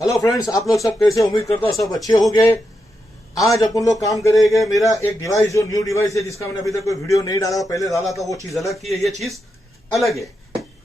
Hello friends, आप लोग सब कैसे? उम्मीद करता हूँ सब अच्छे होंगे। आज अपन लोग काम करेंगे। मेरा एक डिवाइस जो न्यू डिवाइस है, जिसका मैंने अभी तक कोई वीडियो नहीं डाला, पहले डाला था, वो चीज अलग थी, ये चीज अलग है।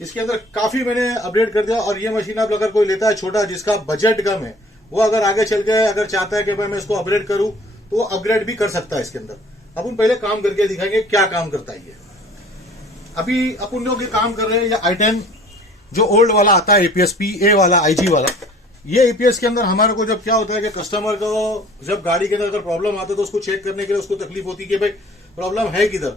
इसके अंदर काफी मैंने अपडेट कर दिया। और ये मशीन अब अगर कोई लेता है छोटा, जिसका बजट कम है, वो अगर आगे चल के अगर चाहता है कि भाई मैं इसको अपग्रेड करूं, तो वो अपग्रेड भी कर सकता है। इसके अंदर अपन पहले काम करके दिखाएंगे क्या काम करता है ये। अभी अपन लोग ये काम कर रहे हैं। ये i10 जो ओल्ड वाला आता है, एपीएस PA वाला, IG वाला, ये एपीएस के अंदर हमारे को जब क्या होता है कि कस्टमर को जब गाड़ी के अंदर अगर प्रॉब्लम आता है तो उसको चेक करने के लिए उसको तकलीफ होती है कि भाई प्रॉब्लम है किधर,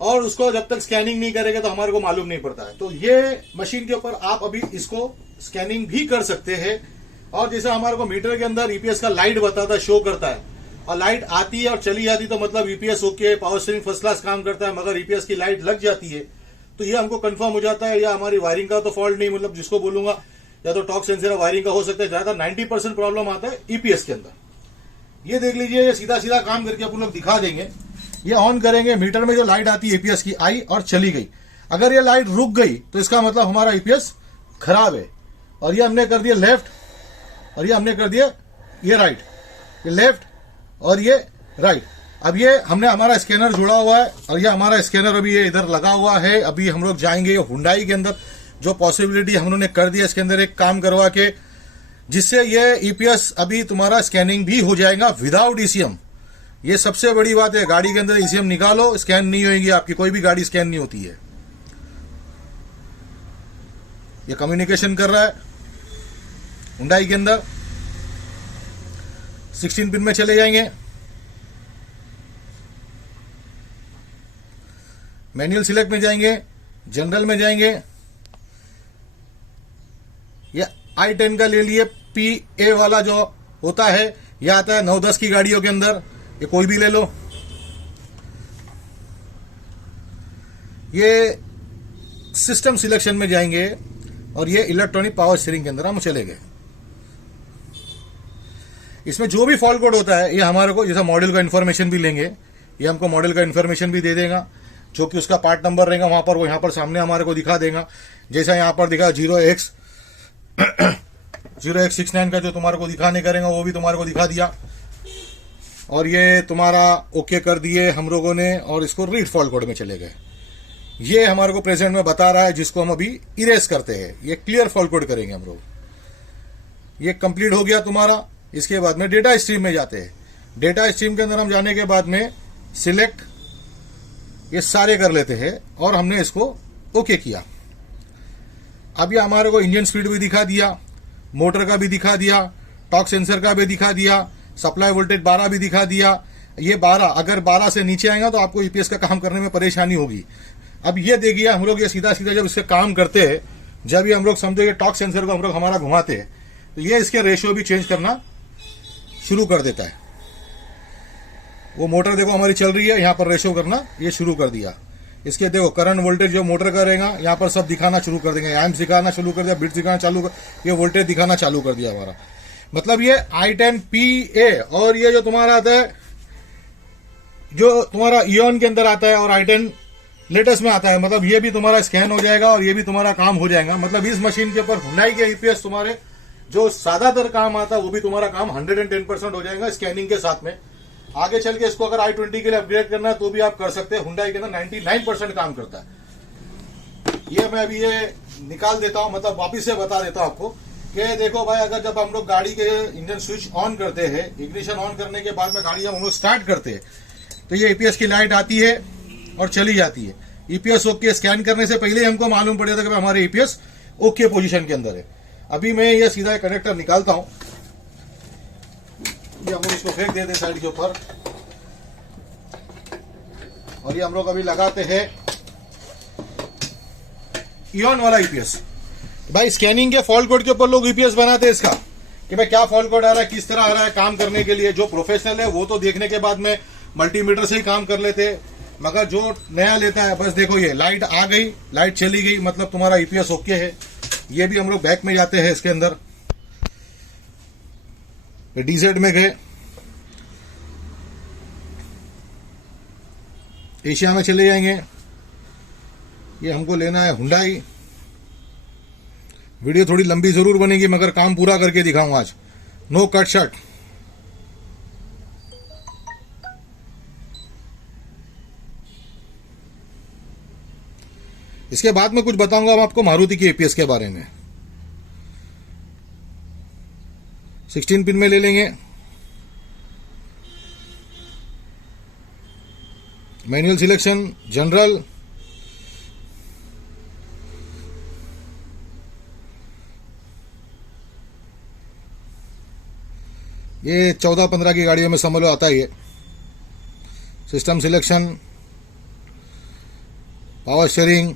और उसको जब तक स्कैनिंग नहीं करेगा तो हमारे को मालूम नहीं पड़ता है। तो ये मशीन के ऊपर आप अभी इसको स्कैनिंग भी कर सकते हैं। और जैसे हमारे को मीटर के अंदर ईपीएस का लाइट बताता है, शो करता है, और लाइट आती है और चली जाती, तो मतलब EPS okay, power steering first class काम करता है। मगर ईपीएस की लाइट लग जाती है तो ये हमको कंफर्म हो जाता है या हमारी वायरिंग का तो फॉल्ट नहीं, मतलब जिसको बोलूंगा या तो टॉर्क सेंसर वायरिंग का हो सकता है। ज्यादा 90% प्रॉब्लम आता है ईपीएस के अंदर। ये देख लीजिए, ये सीधा सीधा काम करके अपन लोग दिखा देंगे। ये ऑन करेंगे, मीटर में जो लाइट आती है ईपीएस की आई और चली गई। अगर ये लाइट रुक गई तो इसका मतलब हमारा ईपीएस खराब है। और ये हमने कर दिया लेफ्ट, और ये हमने कर दिया ये राइट, ये लेफ्ट और ये राइट। अब ये हमने हमारा स्कैनर जुड़ा हुआ है, और ये हमारा स्कैनर अभी ये इधर लगा हुआ है। अभी हम लोग जाएंगे हुंडई के अंदर, जो पॉसिबिलिटी हम लोगों ने कर दिया इसके अंदर एक काम करवा के, जिससे ये ईपीएस अभी तुम्हारा स्कैनिंग भी हो जाएगा विदाउट ईसीएम। ये सबसे बड़ी बात है, गाड़ी के अंदर ईसीएम निकालो, स्कैन नहीं होगी आपकी, कोई भी गाड़ी स्कैन नहीं होती है। ये कम्युनिकेशन कर रहा है हुंडई के अंदर। 16 पिन में चले जाएंगे, मैनुअल सिलेक्ट में जाएंगे, जनरल में जाएंगे। ये i10 का ले लिए, PA वाला जो होता है, यह आता है 9-10 की गाड़ियों के अंदर, ये कोई भी ले लो। ये सिस्टम सिलेक्शन में जाएंगे और ये इलेक्ट्रॉनिक पावर स्टीयरिंग के अंदर हम चले गए। इसमें जो भी फॉल्ट कोड होता है, ये हमारे को जैसा मॉडल का इन्फॉर्मेशन भी लेंगे, ये हमको मॉडल का इन्फॉर्मेशन भी दे देगा, जो कि उसका पार्ट नंबर रहेगा वहां पर, वो यहां पर सामने हमारे को दिखा देगा। जैसा यहां पर दिखा 0x69 का जो तुम्हारे को दिखाने करेगा, वो भी तुम्हारे को दिखा दिया। और ये तुम्हारा ओके कर दिए हम लोगों ने, और इसको रीड फॉल्ट कोड में चले गए। ये हमारे को प्रेजेंट में बता रहा है, जिसको हम अभी इरेज करते हैं। ये क्लियर फॉल्ट कोड करेंगे हम लोग। ये कंप्लीट हो गया तुम्हारा। इसके बाद में डेटा स्ट्रीम में जाते हैं। डेटा स्ट्रीम के अंदर हम जाने के बाद में सिलेक्ट ये सारे कर लेते हैं, और हमने इसको ओके किया। अब ये हमारे को इंजन स्पीड भी दिखा दिया, मोटर का भी दिखा दिया, टॉर्क सेंसर का भी दिखा दिया, सप्लाई वोल्टेज 12 भी दिखा दिया। ये 12, अगर 12 से नीचे आएगा तो आपको ईपीएस का काम करने में परेशानी होगी। अब ये देखिए, हम लोग ये सीधा सीधा जब इससे काम करते हैं, जब ये हम लोग समझो ये टॉर्क सेंसर को हम लोग हमारा घुमाते हैं, तो ये इसके रेशियो भी चेंज करना शुरू कर देता है। वो मोटर देखो हमारी चल रही है, यहाँ पर रेशियो करना ये शुरू कर दिया। इसके देखो करंट वोल्टेज जो मोटर का रहेगा, यहाँ पर सब दिखाना शुरू कर देंगे। एम्प दिखाना शुरू कर दिया, बिट्स दिखाना चालू कर, ये वोल्टेज दिखाना चालू कर दिया हमारा। मतलब ये i10 PA, और ये जो तुम्हारा आता है, जो तुम्हारा इयन के अंदर आता है, और i10 लेटेस्ट में आता है, मतलब ये भी तुम्हारा स्कैन हो जाएगा और ये भी तुम्हारा काम हो जाएगा। मतलब इस मशीन के ऊपर हुंडई के ईपीएस तुम्हारे जो ज्यादातर काम आता है, वो भी तुम्हारा काम 110% हो जाएगा स्कैनिंग के साथ में। आगे चल के इसको अगर i20 के लिए अपग्रेड करना है तो भी आप कर सकते हैं। हुंडई के अंदर 99% काम करता है। ये मैं अभी ये निकाल देता हूं, मतलब वापिस से बता देता हूं आपको कि देखो भाई, अगर जब हम लोग गाड़ी के इंजन स्विच ऑन करते हैं, इग्निशन ऑन करने के बाद में गाड़ी हम लोग स्टार्ट करते हैं, तो ये ईपीएस की लाइट आती है और चली जाती है। ईपीएस ओके स्कैन करने से पहले हमको मालूम पड़ जाता है कि हमारे ईपीएस ओके पोजीशन के अंदर है। अभी मैं ये सीधा कनेक्टर निकालता हूं, ये हम लोग इसको फेंक देते साइड के ऊपर, और ये हम लोग अभी लगाते हैं इयन वाला ईपीएस। भाई स्कैनिंग के फॉल्ट कोड के ऊपर लोग ईपीएस बनाते हैं इसका, कि भाई क्या फॉल्ट कोड आ रहा है, किस तरह आ रहा है काम करने के लिए। जो प्रोफेशनल है वो तो देखने के बाद में मल्टीमीटर से ही काम कर लेते हैं, मगर जो नया लेता है, बस देखो ये लाइट आ गई, लाइट चली गई, मतलब तुम्हारा ईपीएस ओके है। ये भी हम लोग बैक में जाते हैं, इसके अंदर डीजेड में गए, एशिया में चले जाएंगे। ये हमको लेना है हुंडई, वीडियो थोड़ी लंबी जरूर बनेगी मगर काम पूरा करके दिखाऊं आज, नो कट शट। इसके बाद में कुछ बताऊंगा मैं आपको मारुति की एपीएस के बारे में। 16 पिन में ले लेंगे, मैनुअल सिलेक्शन, जनरल, ये 14-15 की गाड़ियों में समझ लो आता ही है। System selection, power steering,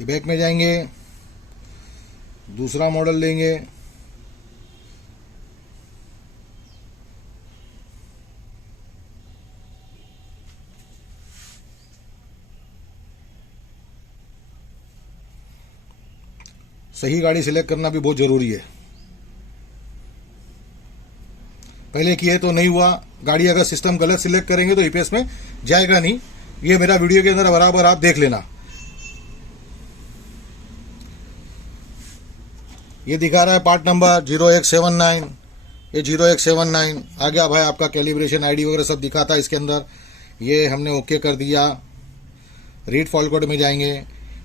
back में जाएंगे, दूसरा मॉडल लेंगे, सही गाड़ी सिलेक्ट करना भी बहुत जरूरी है। पहले किए तो नहीं हुआ, गाड़ी अगर सिस्टम गलत सिलेक्ट करेंगे तो ईपीएस में जाएगा नहीं। ये मेरा वीडियो के अंदर बराबर आप देख लेना। ये दिखा रहा है पार्ट नंबर 0179, ये 0179 आ गया भाई। आपका कैलिब्रेशन आईडी वगैरह सब दिखा था इसके अंदर, ये हमने ओके कर दिया। रीड फॉल्ट कोड में जाएंगे,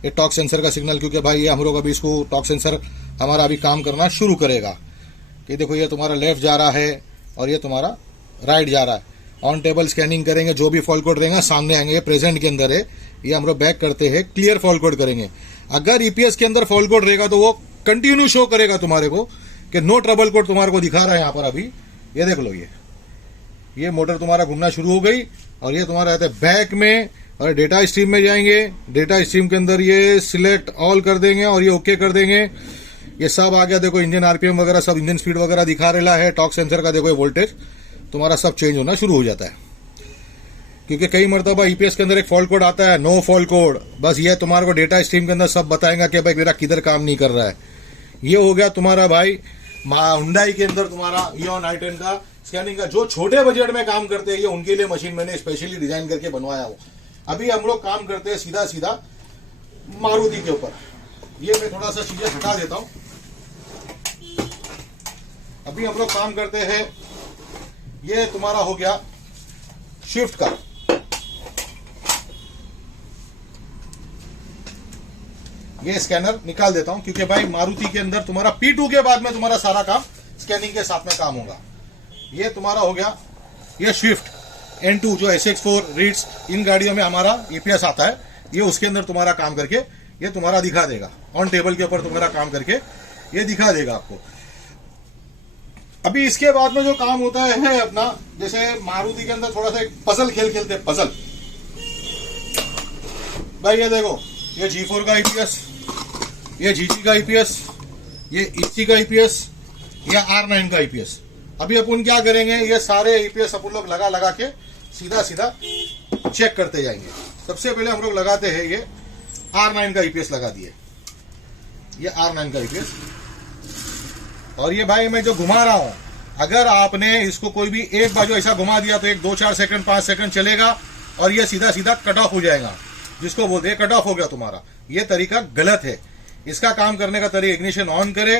ये टॉक सेंसर का सिग्नल, क्योंकि भाई ये हम लोग अभी इसको टॉक सेंसर हमारा अभी काम करना शुरू करेगा। कि देखो ये तुम्हारा लेफ्ट जा रहा है और ये तुम्हारा राइट जा रहा है। ऑन टेबल स्कैनिंग करेंगे, जो भी फॉल्ट कोड रहेगा सामने आएंगे। ये प्रेजेंट के अंदर है, ये हम लोग बैक करते हैं, क्लियर फॉल्ट कोड करेंगे। अगर ईपीएस के अंदर फॉल्ट कोड रहेगा तो वो कंटिन्यू शो करेगा तुम्हारे को कि नो ट्रबल कोड तुम्हारे को दिखा रहा है। यहाँ पर अभी ये देख लो, ये मोटर तुम्हारा घूमना शुरू हो गई और ये तुम्हारा रहता है बैक में। और डेटा स्ट्रीम में जाएंगे, डेटा स्ट्रीम के अंदर ये सिलेक्ट ऑल कर देंगे और ये ओके कर देंगे। ये सब आ गया। देखो इंजन आरपीएम वगैरह सब, इंजन स्पीड वगैरह दिखा रहा है। टॉक सेंसर का देखो ये वोल्टेज तुम्हारा सब चेंज होना शुरू हो जाता है। क्योंकि कई मरतबा ईपीएस के अंदर एक फॉल्ट कोड आता है, नो फॉल्ट कोड, बस ये तुम्हारे को डेटा स्ट्रीम के अंदर सब बताएगा कि भाई मेरा किधर काम नहीं कर रहा है। ये हो गया तुम्हारा भाई हुंडई के अंदर तुम्हारा इओन i10 का स्कैनिंग का। जो छोटे बजट में काम करते हैं ये उनके लिए मशीन मैंने स्पेशली डिजाइन करके बनवाया हो। अभी हम लोग काम करते हैं सीधा सीधा मारुति के ऊपर। ये मैं थोड़ा सा चीजें हटा देता हूं। अभी हम लोग काम करते हैं, ये तुम्हारा हो गया शिफ्ट का। ये स्कैनर निकाल देता हूं क्योंकि भाई मारुति के अंदर तुम्हारा P2 के बाद में तुम्हारा सारा काम स्कैनिंग के साथ में काम होगा। ये तुम्हारा हो गया ये स्विफ्ट N2 जो SX4 रीड्स, इन गाड़ियों में हमारा ईपीएस आता है। ये उसके अंदर तुम्हारा काम करके ये तुम्हारा दिखा देगा, ऑन टेबल के ऊपर तुम्हारा काम करके ये दिखा देगा आपको। अभी इसके बाद में जो काम होता है अपना, जैसे मारुति के अंदर थोड़ा सा एक पजल खेल खेलते हैं। पजल भाई ये देखो, ये G4 का ईपीएस, ये GG का ईपीएस, ये EC का ईपीएस, या R9 का ईपीएस। अभी अपन क्या करेंगे, ये सारे ईपीएस अपन लोग लगा लगा के सीधा सीधा चेक करते जाएंगे। सबसे पहले हम लोग लगाते हैं ये R9 का ईपीएस लगा दिए, ये R9 का ईपीएस। और ये भाई मैं जो घुमा रहा हूं, अगर आपने इसको कोई भी एक बाजू ऐसा घुमा दिया तो एक 2-4 सेकंड 5 सेकंड चलेगा और ये सीधा सीधा कट ऑफ हो जाएगा, जिसको बोलते हैं कट ऑफ हो गया तुम्हारा। ये तरीका गलत है। इसका काम करने का तरीका, इग्निशन ऑन करे,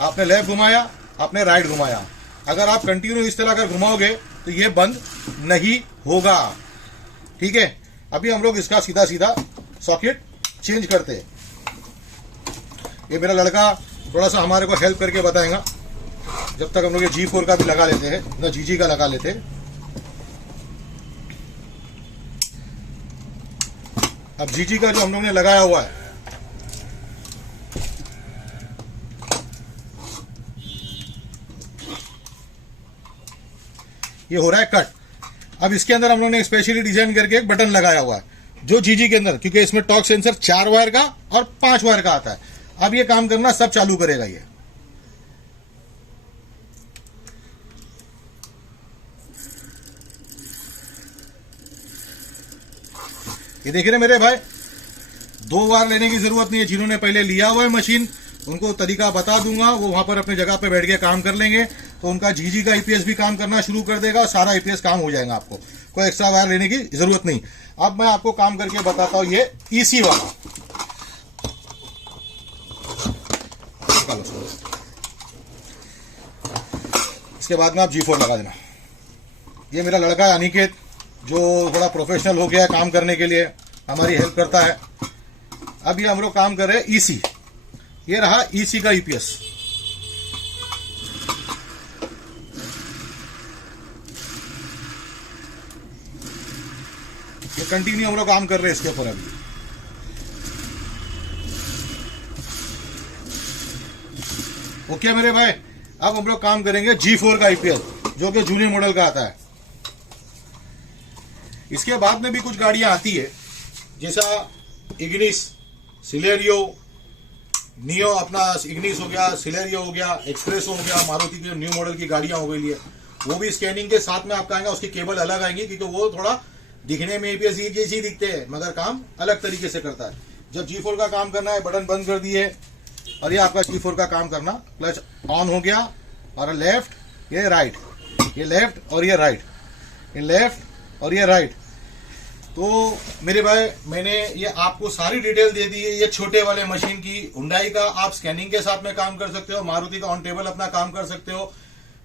आपने लेफ्ट घुमाया, आपने राइट घुमाया। अगर आप कंटिन्यू इस तरह अगर घुमाओगे तो ये बंद नहीं होगा। ठीक है, अभी हम लोग इसका सीधा सीधा सॉकेट चेंज करते हैं। ये मेरा लड़का थोड़ा सा हमारे को हेल्प करके बताएगा। जब तक हम लोग ये G4 का भी लगा लेते हैं, ना GG का लगा लेते हैं। अब GG का जो हम लोग ने लगाया हुआ है, ये हो रहा है कट। अब इसके अंदर हम लोग ने स्पेशली डिजाइन करके एक बटन लगाया हुआ है जो GG के अंदर, क्योंकि इसमें टॉर्क सेंसर 4 वायर का और 5 वायर का आता है। अब ये काम करना सब चालू करेगा। ये देख रहे मेरे भाई, 2 वायर लेने की जरूरत नहीं है। जिन्होंने पहले लिया हुआ है मशीन उनको तरीका बता दूंगा, वो वहां पर अपने जगह पे बैठ के काम कर लेंगे, तो उनका जीजी का ईपीएस भी काम करना शुरू कर देगा, सारा ईपीएस काम हो जाएगा, आपको कोई एक्स्ट्रा वायर लेने की जरूरत नहीं। अब मैं आपको काम करके बताता हूं, ये ईसी वाला। इसके बाद में आप G4 लगा देना। ये मेरा लड़का है अनिकेत, जो थोड़ा प्रोफेशनल हो गया है काम करने के लिए, हमारी हेल्प करता है। अब ये हम लोग काम कर रहे हैं ईसी। ये रहा ईसी का ईपीएस। ये कंटिन्यू हम लोग काम कर रहे हैं इसके ऊपर अभी। ओके मेरे भाई, अब हम लोग काम करेंगे G4 का ईपीएस, जो कि जूनियर मॉडल का आता है। इसके बाद में भी कुछ गाड़ियां आती है, जैसा इग्निस, सिलेरियो, नियो, अपना इग्निस हो गया, सिलेरियो हो गया, एक्सप्रेस हो गया, मारुति की न्यू मॉडल की गाड़ियां हो गई है, वो भी स्कैनिंग के साथ में आपका आएगा। उसकी केबल अलग आएंगी, क्योंकि वो थोड़ा दिखने में ईपीएस जैसी दिखते हैं, मगर काम अलग तरीके से करता है। जब G4 का काम करना है, बटन बंद कर दिए और ये आपका G4 का काम करना, क्लच ऑन हो गया, और लेफ्ट, ये राइट, ये लेफ्ट और ये राइट, ये लेफ्ट और ये राइट। तो मेरे भाई, मैंने ये आपको सारी डिटेल दे दी है। ये छोटे वाले मशीन की, हुंडई का आप स्कैनिंग के साथ में काम कर सकते हो, मारुति का ऑन टेबल अपना काम कर सकते हो।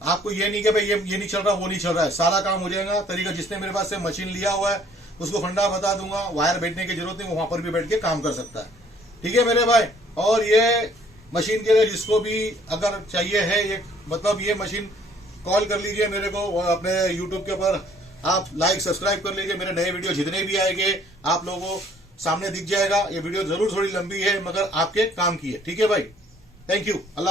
आपको ये नहीं कि भाई ये नहीं चल रहा, वो नहीं चल रहा है, सारा काम हो जाएगा। तरीका जिसने मेरे पास से मशीन लिया हुआ है उसको फंडा बता दूंगा, वायर बैठने की जरूरत नहीं, वो वहां पर भी बैठ के काम कर सकता है। ठीक है मेरे भाई। और ये मशीन के लिए जिसको भी अगर चाहिए है, ये मतलब ये मशीन, कॉल कर लीजिए मेरे को, अपने यूट्यूब के ऊपर आप लाइक सब्सक्राइब कर लीजिए। मेरे नए वीडियो जितने भी आएंगे आप लोगों को सामने दिख जाएगा। ये वीडियो जरूर थोड़ी लंबी है, मगर आपके काम की है। ठीक है भाई, थैंक यू, अल्लाह।